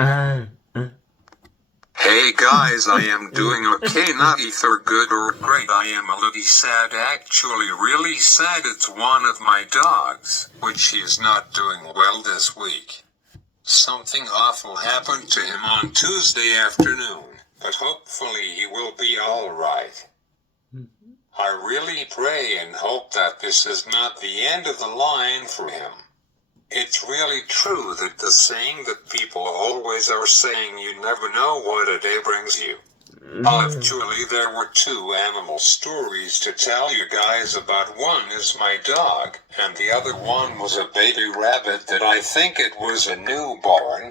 Hey guys, I am doing okay, not either good or great. I am a little sad, actually really sad. It's one of my dogs, which he is not doing well this week. Something awful happened to him on Tuesday afternoon, but hopefully he will be alright. I really pray and hope that this is not the end of the line for him. It's really true that the saying that people always are saying, you never know what a day brings you. Actually, there were two animal stories to tell you guys about. One is my dog, and the other one was a baby rabbit that I think it was a newborn,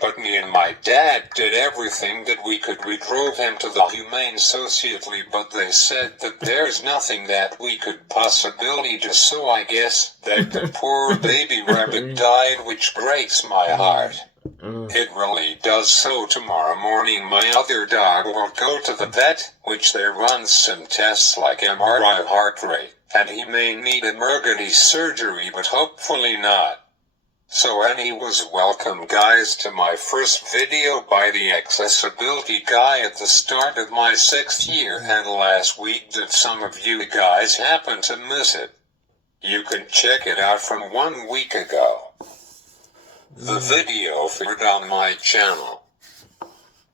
but me and my dad did everything that we could. We drove him to the Humane Society, but they said that there's nothing that we could possibly do, so I guess that the poor baby rabbit died, which breaks my heart. It really does. So tomorrow morning my other dog will go to the vet, which they run some tests like MRI, heart rate, and he may need emergency surgery, but hopefully not. So anyways, welcome guys to my first video by the accessibility guy at the start of my 6th year, and last week did some of you guys happen to miss it? You can check it out from 1 week ago. The video appeared on my channel.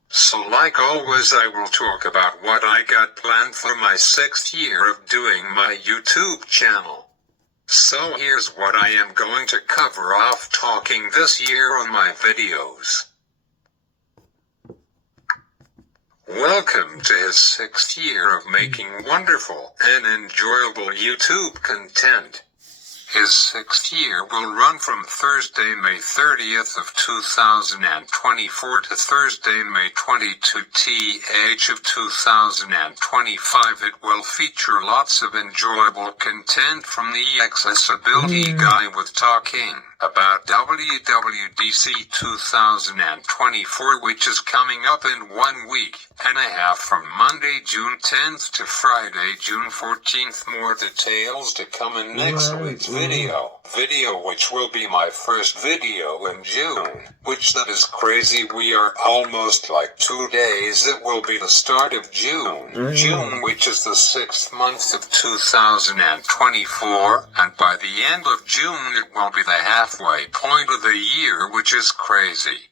So like always, I will talk about what I got planned for my 6th year of doing my YouTube channel. So here's what I am going to cover off talking this year on my videos. Welcome to his 6th year of making wonderful and enjoyable YouTube content. His 6th year will run from Thursday, May 30th of 2024 to Thursday, May 22th of 2025. It will feature lots of enjoyable content from the accessibility guy with talking about WWDC 2024, which is coming up in 1 week and a half from Monday, June 10th to Friday, June 14th. More details to come in next week's video, which will be my first video in June, which that is crazy. We are almost like 2 days. It will be the start of June, which is the 6th month of 2024, and by the end of June it will be the halfway point of the year, which is crazy.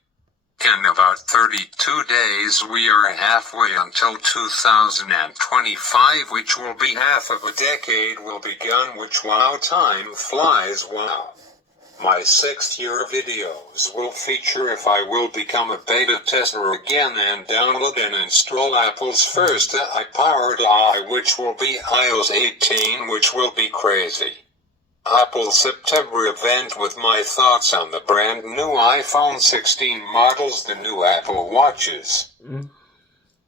In about 32 days we are halfway until 2025, which will be half of a decade will begun, which wow, time flies, wow. My 6th year videos will feature if I will become a beta tester again and download and install Apple's first AI-powered AI, which will be iOS 18, which will be crazy. Apple September event with my thoughts on the brand new iPhone 16 models, the new Apple Watches.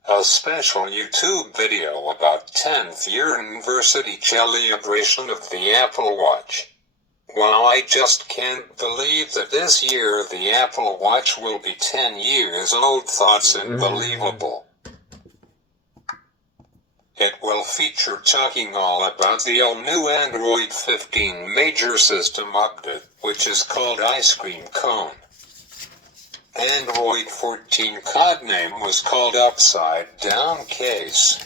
A special YouTube video about 10th year anniversary celebration of the Apple Watch. Wow, I just can't believe that this year the Apple Watch will be 10 years old. Thoughts unbelievable. It will feature talking all about the all-new Android 15 major system update, which is called Ice Cream Cone. Android 14 codename was called Upside Down Case.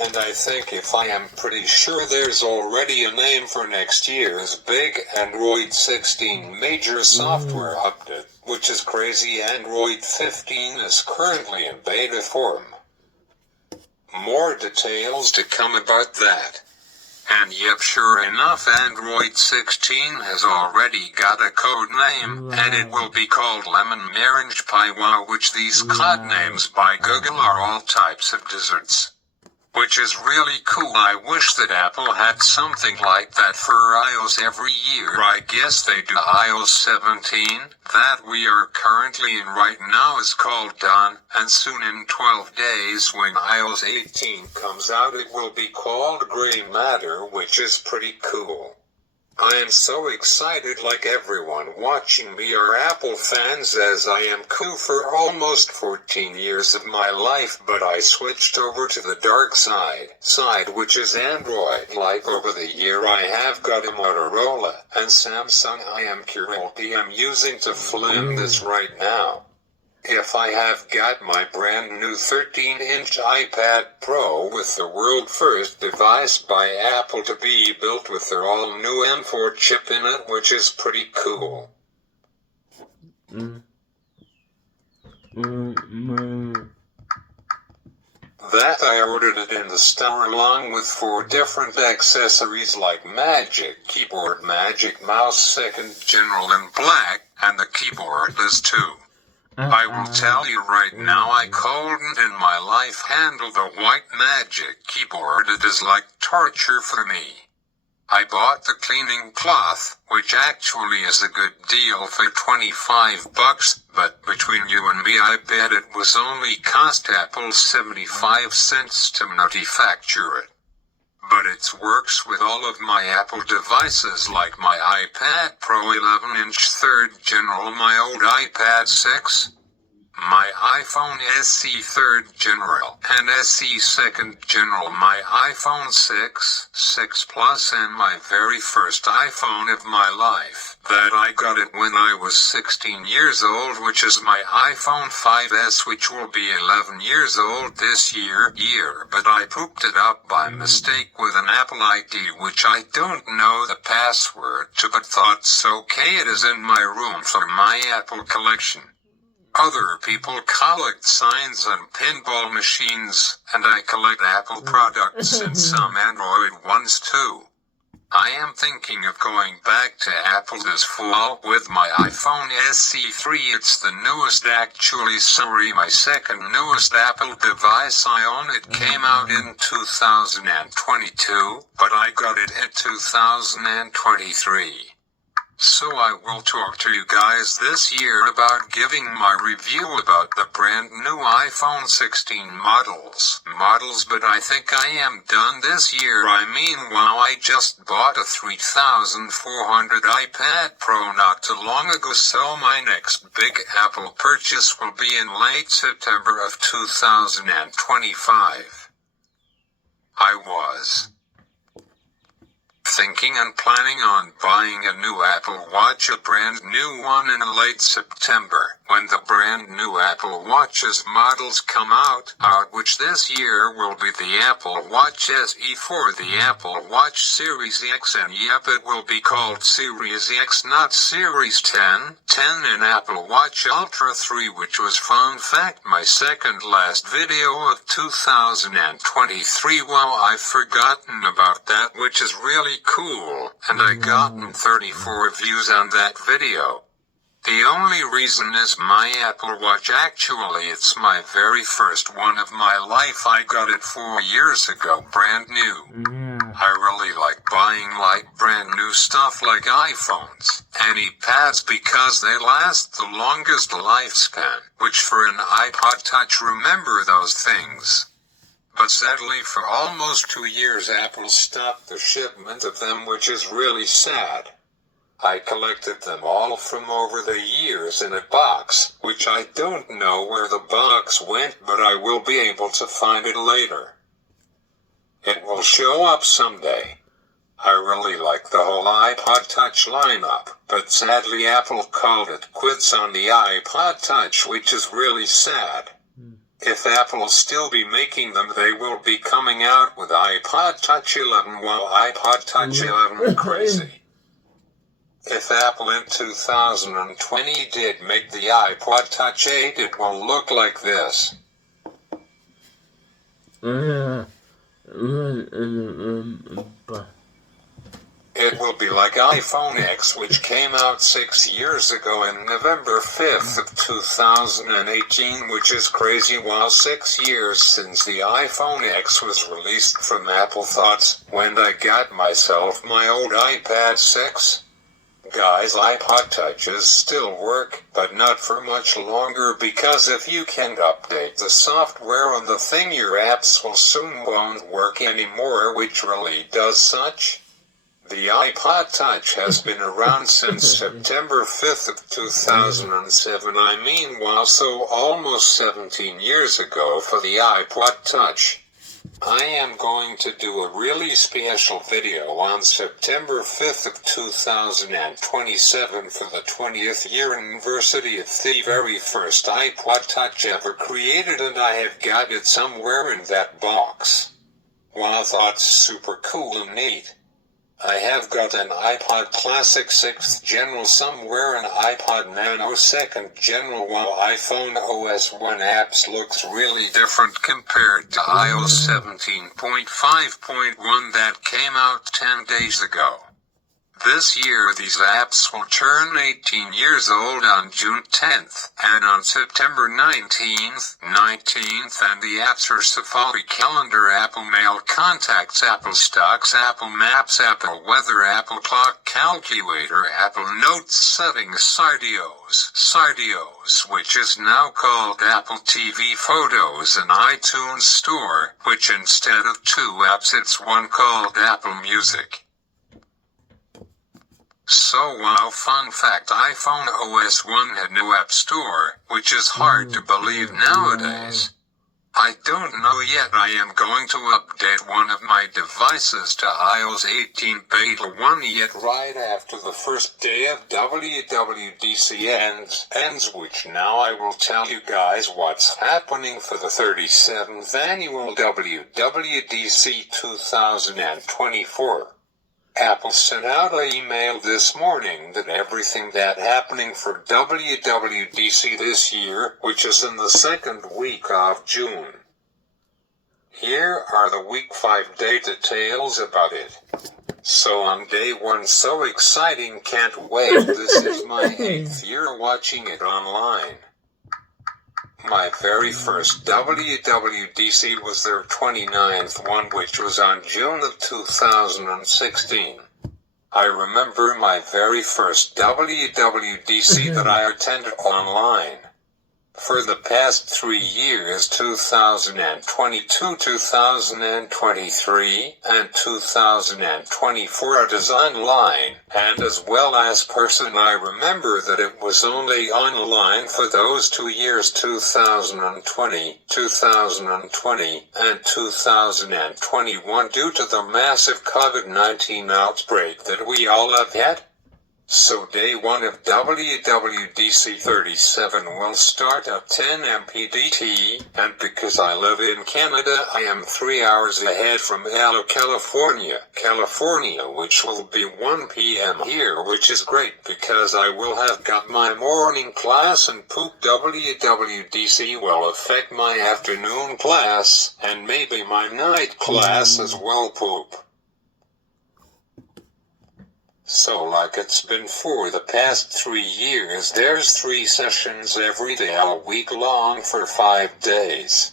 And I think I am pretty sure there's already a name for next year's big Android 16 major software update, which is crazy. Android 15 is currently in beta form. More details to come about that. And yep, sure enough, Android 16 has already got a code name, and it will be called Lemon Orange Pie. Wow, which these code names by Google are all types of desserts. Which is really cool. I wish that Apple had something like that for iOS every year. I guess they do. iOS 17, that we are currently in right now, is called Done, and soon in 12 days when iOS 18 comes out it will be called Gray Matter, which is pretty cool. I am so excited. Like everyone watching me are Apple fans, as I am cool for almost 14 years of my life, but I switched over to the dark side, which is Android. Like over the year I have got a Motorola and Samsung I am currently using to film this right now. If I have got my brand new 13-inch iPad Pro with the world first device by Apple to be built with their all-new M4 chip in it, which is pretty cool. That I ordered it in the store along with 4 different accessories like Magic Keyboard, Magic Mouse, second General in black, and the keyboard is too. I will tell you right now, I couldn't in my life handle the white Magic Keyboard. It is like torture for me. I bought the cleaning cloth, which actually is a good deal for $25, but between you and me I bet it was only cost Apple 75 cents to manufacture it. But it works with all of my Apple devices like my iPad Pro 11-inch 3rd General, my old iPad 6, my iPhone SE 3rd General, and SE 2nd General, my iPhone 6, 6 Plus, and my very first iPhone of my life. That I got it when I was 16 years old, which is my iPhone 5S, which will be 11 years old this year, but I pooped it up by mistake with an Apple ID, which I don't know the password to, but thought it's okay, it is in my room for my Apple collection. Other people collect signs and pinball machines, and I collect Apple products and some Android ones too. I am thinking of going back to Apple this fall with my iPhone SE3. It's the newest, actually, sorry, my second newest Apple device I own. It came out in 2022, but I got it in 2023. So I will talk to you guys this year about giving my review about the brand new iPhone 16 models, but I think I am done this year. I mean, wow, I just bought a 3,400 iPad Pro not too long ago, so my next big Apple purchase will be in late September of 2025. I was thinking and planning on buying a new Apple Watch, a brand new one, in late September, when the brand new Apple Watches models come out, which this year will be the Apple Watch SE 4, the Apple Watch Series X, and yep, it will be called Series X, not Series 10, and Apple Watch Ultra 3, which was, fun fact, my second last video of 2023. Well, I've forgotten about that, which is really cool, and I gotten 34 views on that video. The only reason is my Apple Watch. Actually, it's my very first one of my life. I got it 4 years ago, brand new. I really like buying brand new stuff like iPhones and iPads because they last the longest lifespan, which for an iPod Touch, remember those things. But sadly, for almost 2 years Apple stopped the shipment of them, which is really sad. I collected them all from over the years in a box, which I don't know where the box went, but I will be able to find it later. It will show up someday. I really like the whole iPod Touch lineup, but sadly Apple called it quits on the iPod Touch, which is really sad. If Apple still be making them, they will be coming out with iPod Touch 11, while iPod Touch 11 crazy. If Apple in 2020 did make the iPod Touch 8, it will look like this. It will be like iPhone X, which came out 6 years ago in November 5th of 2018, which is crazy. While 6 years since the iPhone X was released from Apple. Thoughts when I got myself my old iPad 6. Guys, iPod Touches still work, but not for much longer, because if you can't update the software on the thing, your apps will soon won't work anymore, which really does such. The iPod Touch has been around since September 5th of 2007, wow, so almost 17 years ago for the iPod Touch. I am going to do a really special video on September 5th of 2027 for the 20th year anniversary of the very first iPod Touch ever created, and I have got it somewhere in that box. Wow, that's super cool and neat. I have got an iPod Classic 6th General somewhere, an iPod Nano 2nd General, while iPhone OS 1 apps looks really different compared to iOS 17.5.1 that came out 10 days ago. This year these apps will turn 18 years old on June 10th, and on September 19th, and the apps are Safari Calendar, Apple Mail, Contacts, Apple Stocks, Apple Maps, Apple Weather, Apple Clock Calculator, Apple Notes, Settings, Cydios, which is now called Apple TV, Photos, and iTunes Store, which instead of 2 apps it's one called Apple Music. So wow, fun fact, iPhone OS 1 had no App Store, which is hard to believe nowadays. I don't know yet. I am going to update one of my devices to iOS 18 Beta 1 yet right after the first day of WWDC ends, which now I will tell you guys what's happening for the 37th annual WWDC 2024. Apple sent out an email this morning that everything that happening for WWDC this year, which is in the second week of June. Here are the week 5 day details about it. So on day 1, so exciting, can't wait, this is my 8th year watching it online. My very first WWDC was their 29th one, which was on June of 2016. I remember my very first WWDC that I attended online. For the past 3 years, 2022, 2023, and 2024, it is online, and as well as person. I remember that it was only online for those 2 years, 2020, and 2021, due to the massive COVID-19 outbreak that we all have had. So day 1 of WWDC 37 will start at 10 MPDT, and because I live in Canada, I am 3 hours ahead from LA, California, which will be 1 p.m. here, which is great because I will have got my morning class, and poop WWDC will affect my afternoon class, and maybe my night class as well, poop. So like it's been for the past 3 years, there's 3 sessions every day, all week long for 5 days.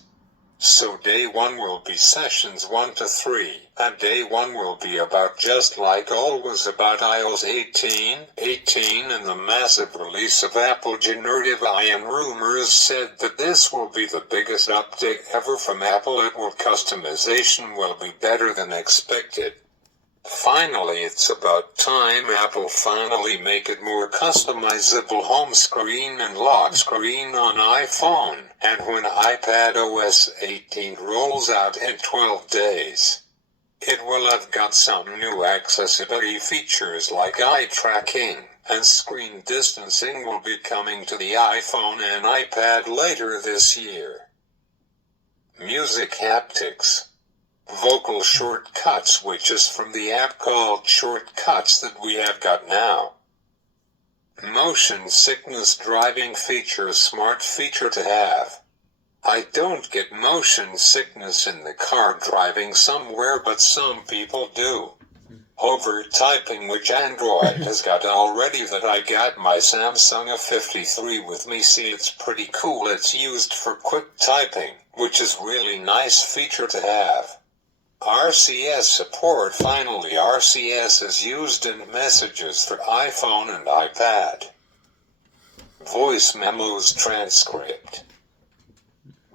So day 1 will be sessions 1 to 3, and day 1 will be about, just like always, about iOS 18, and the massive release of Apple Generative AI, and rumors said that this will be the biggest update ever from Apple. Customization will be better than expected. Finally, it's about time Apple finally make it more customizable home screen and lock screen on iPhone, and when iPad OS 18 rolls out in 12 days. It will have got some new accessibility features like eye tracking, and screen distancing will be coming to the iPhone and iPad later this year. Music haptics. Vocal shortcuts, which is from the app called Shortcuts that we have got now. Motion sickness driving feature, a smart feature to have. I don't get motion sickness in the car driving somewhere, but some people do. Over typing, which Android has got already, that I got my Samsung A53 with me. See, it's pretty cool. It's used for quick typing, which is really nice feature to have. RCS support. Finally, RCS is used in messages for iPhone and iPad. Voice memos transcript.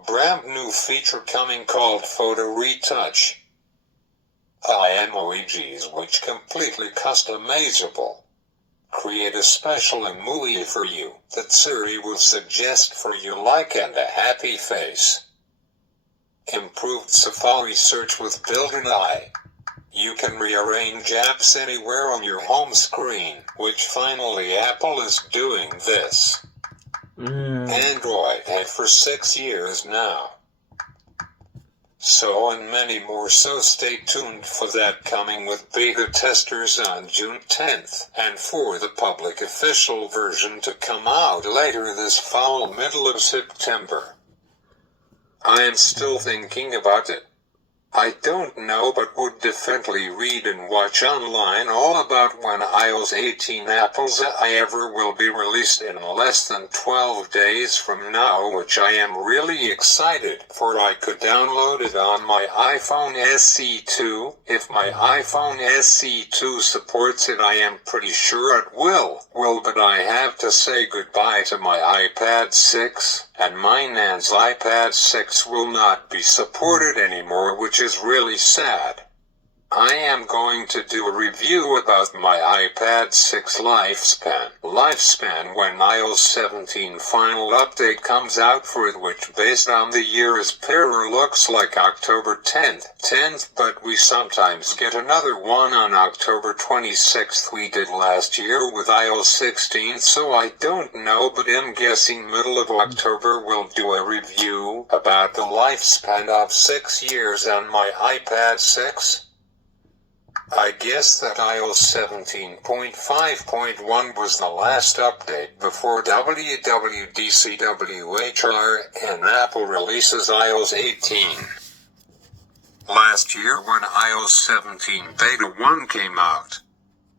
Brand new feature coming called Photo Retouch. Emojis, which completely customizable. Create a special emoji for you that Siri will suggest for you, like and a happy face. Improved Safari search with built-in eye. You can rearrange apps anywhere on your home screen, which finally Apple is doing this. Android had for 6 years now. So and many more, so stay tuned for that, coming with beta testers on June 10th, and for the public official version to come out later this fall, middle of September. I am still thinking about it. I don't know, but would definitely read and watch online all about when iOS 18 Apple's I ever will be released in less than 12 days from now, which I am really excited for. I could download it on my iPhone SE2. If my iPhone SE2 supports it, I am pretty sure it will, but I have to say goodbye to my iPad 6, and my Nan's iPad 6 will not be supported anymore, which is really sad. I am going to do a review about my iPad 6 lifespan when iOS 17 final update comes out for it, which based on the year is pairer looks like October 10th, but we sometimes get another one on October 26th. We did last year with iOS 16, so I don't know, but I'm guessing middle of October we'll do a review about the lifespan of 6 years on my iPad 6. I guess that iOS 17.5.1 was the last update before WWDC and Apple releases iOS 18. Last year when iOS 17 Beta 1 came out,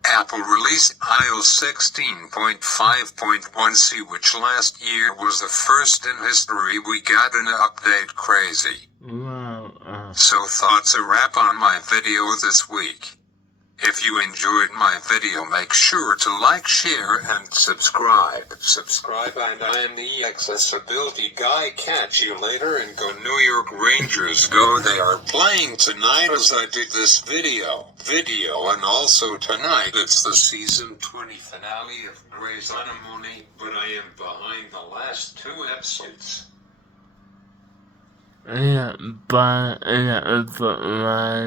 Apple released iOS 16.5.1c, which last year was the first in history we got an update. Crazy. So that's a wrap on my video this week. If you enjoyed my video, make sure to like, share, and subscribe. And I am the accessibility guy. Catch you later, and go New York Rangers go. They are playing tonight as I did this video, and also tonight it's the season 20 finale of Grey's Anatomy, but I am behind the last 2 episodes. Yeah, but